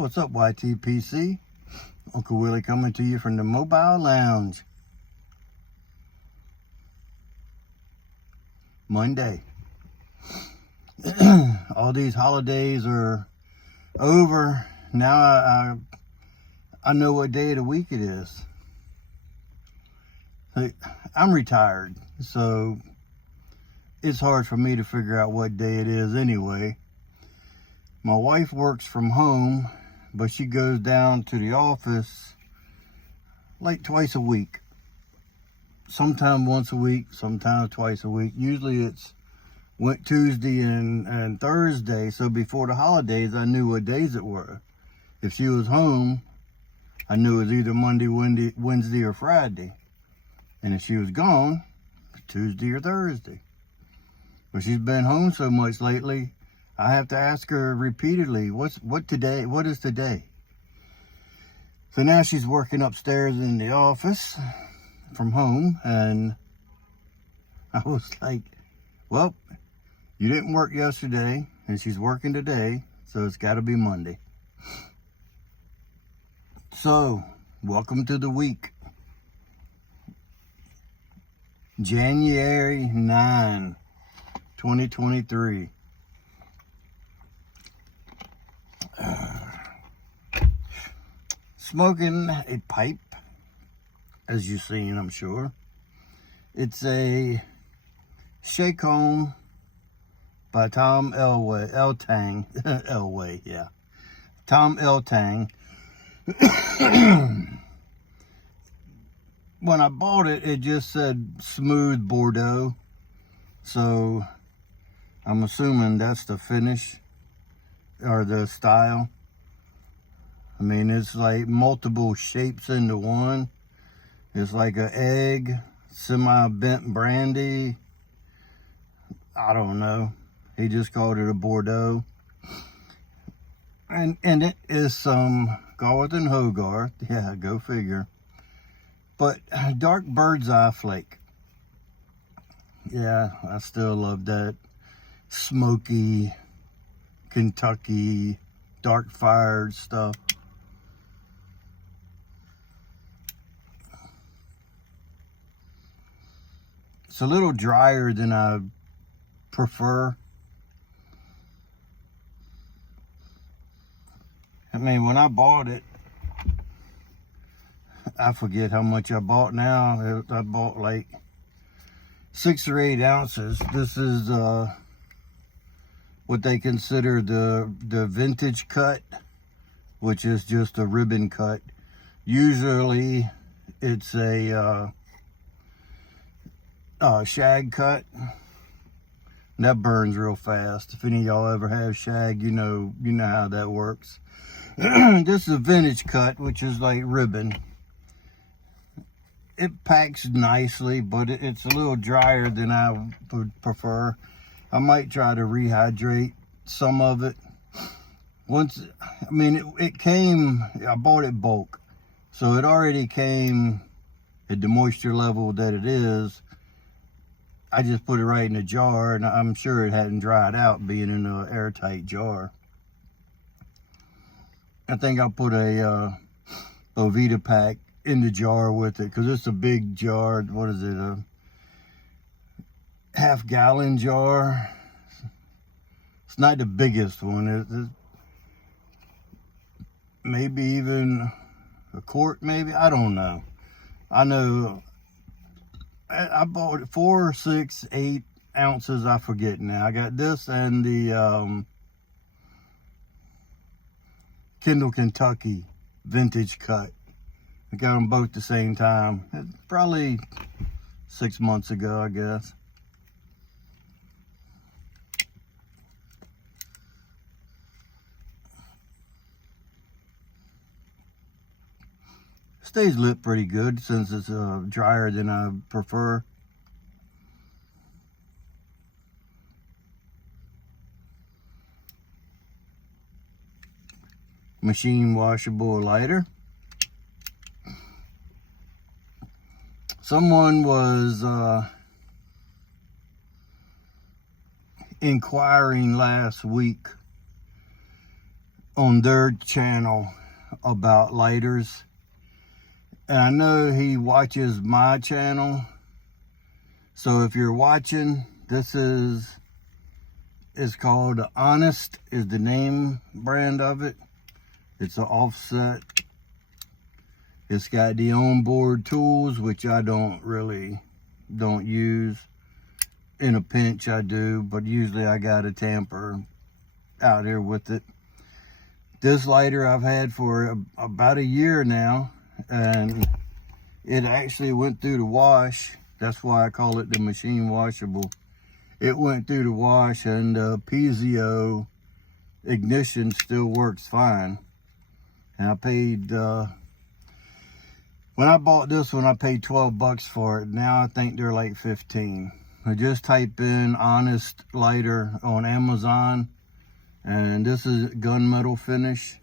What's up, YTPC? Uncle Willie coming to you from the Mobile Lounge. Monday. All these holidays are over. Now I know what day of the week it is. I'm retired, so it's hard for me to figure out what day it is anyway. My wife works from home, but she goes down to the office like twice a week. Sometimes once a week, sometimes twice a week. Usually it's Tuesday and Thursday, so before the holidays I knew what days it were. If she was home, I knew it was either Monday, Wednesday, or Friday. And if she was gone, Tuesday or Thursday. But she's been home so much lately, I have to ask her repeatedly, what is today? So now she's working upstairs in the office from home, and I was like, well, you didn't work yesterday, and she's working today, so it's got to be Monday. So, welcome to the week. January 9, 2023. Smoking a pipe, as you've seen, I'm sure. It's a Chacom by Tom Eltang. Elway, yeah. Tom Eltang. When I bought it, it just said smooth Bordeaux. So I'm assuming that's the finish or the style. I mean, it's like multiple shapes into one. It's like an egg, semi-bent brandy. I don't know. He just called it a Bordeaux. And it is some Garth and Hogarth. Yeah, go figure. But Dark Birds Eye flake. Yeah, I still love that smoky, Kentucky, dark fired stuff. It's a little drier than I prefer. I mean, when I bought it, I forget how much I bought now. I bought like 6 or 8 ounces. This is what they consider the vintage cut, which is just a ribbon cut. Usually it's a shag cut. And that burns real fast. If any of y'all ever have shag, you know how that works. This is a vintage cut, which is like ribbon. It packs nicely, but it's a little drier than I would prefer. I might try to rehydrate some of it. It came, I bought it bulk. So it already came at the moisture level that it is. I just put it right in a jar, and I'm sure it hadn't dried out being in an airtight jar. I think I'll put a Bovita pack in the jar with it, because it's a big jar. What is it, a half-gallon jar? It's not the biggest one. It's maybe even a quart, maybe. I don't know. I know I bought it 4, 6, 8 ounces. I forget now. I got this and the Kendall, Kentucky vintage cut. I got them both the same time. Probably 6 months ago, I guess. Stays lit pretty good since it's drier than I prefer. Machine washable lighter. Someone was inquiring last week on their channel about lighters. And I know he watches my channel. So if you're watching, it's called Honest is the name brand of it. It's an offset. It's got the onboard tools, which I don't use. In a pinch I do, but usually I got a tamper out here with it. This lighter I've had for about a year now, and it actually went through the wash. That's why I call it the machine washable. It went through the wash, and the piezo ignition still works fine. And I paid, when I bought this one, I paid 12 bucks for it. Now I think they're like 15. I just type in Honest lighter on Amazon, and this is gunmetal finish.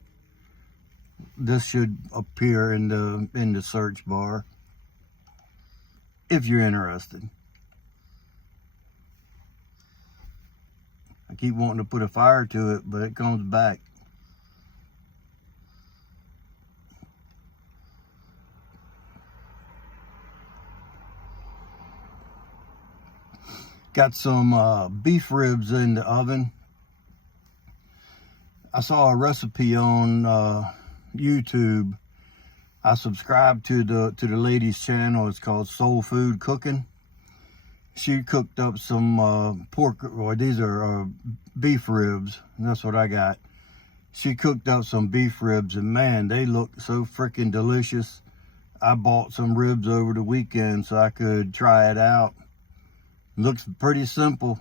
This should appear in the search bar if you're interested. I keep wanting to put a fire to it, but it comes back. Got some beef ribs in the oven. I saw a recipe on YouTube. I subscribed to the lady's channel. It's called Soul Food Cooking. She cooked up some pork, or these are beef ribs. And that's what I got. She cooked up some beef ribs, and man, they look so freaking delicious. I bought some ribs over the weekend so I could try it out. Looks pretty simple.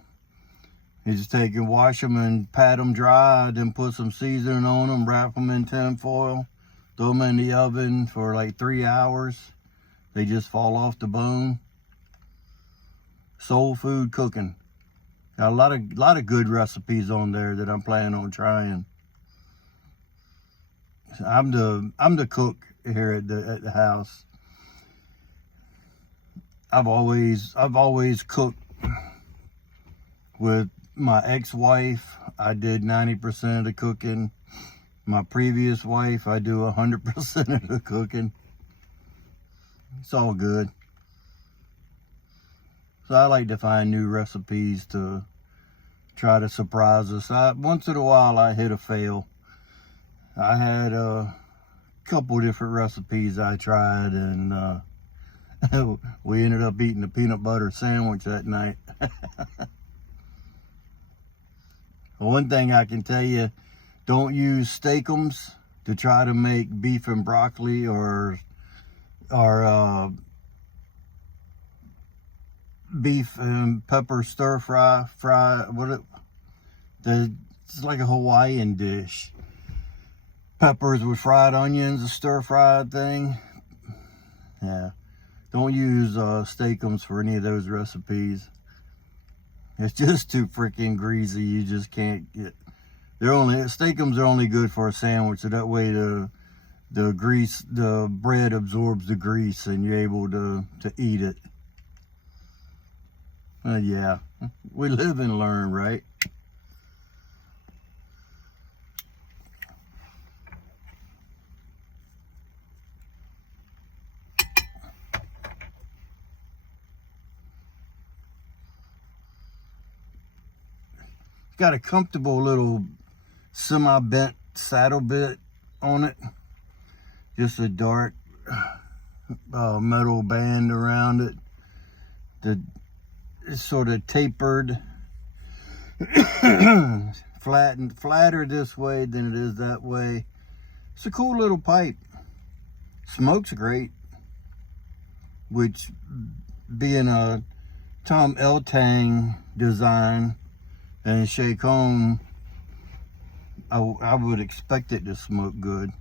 You just take and wash them and pat them dry, then put some seasoning on them, wrap them in tin foil, throw them in the oven for like 3 hours. They just fall off the bone. Soul Food Cooking. Got a lot of good recipes on there that I'm planning on trying. I'm the cook here at the house. I've always cooked with my ex-wife. I did 90% of the cooking. My previous wife, I do 100% of the cooking. It's all good. So I like to find new recipes to try to surprise us. Once in a while I hit a fail. I had a couple different recipes I tried, and we ended up eating a peanut butter sandwich that night. One thing I can tell you, don't use steakums to try to make beef and broccoli or beef and pepper stir fry. It's like a Hawaiian dish. Peppers with fried onions, a stir fried thing. Yeah, don't use steakums for any of those recipes. It's just too freaking greasy. You just can't get. Steakums are only good for a sandwich, so that way the bread absorbs the grease and you're able to eat it. Yeah, we live and learn, right? Got a comfortable little semi-bent saddle bit on it. Just a dark metal band around it. It's sort of tapered, flatter this way than it is that way. It's a cool little pipe. Smokes great, which being a Tom Eltang design and Chacom, I would expect it to smoke good.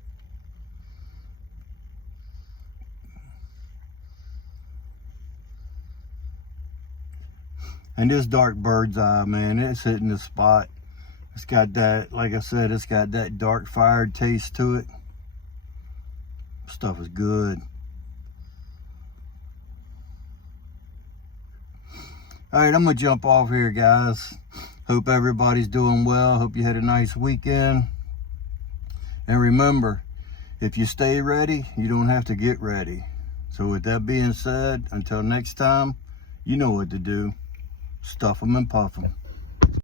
And this Dark Birds Eye, man, it's hitting the spot. It's got that, like I said, it's got that dark fired taste to it. Stuff is good. All right, I'm gonna jump off here, guys. Hope everybody's doing well. Hope you had a nice weekend. And remember, if you stay ready, you don't have to get ready. So with that being said, until next time, you know what to do. Stuff them and puff them.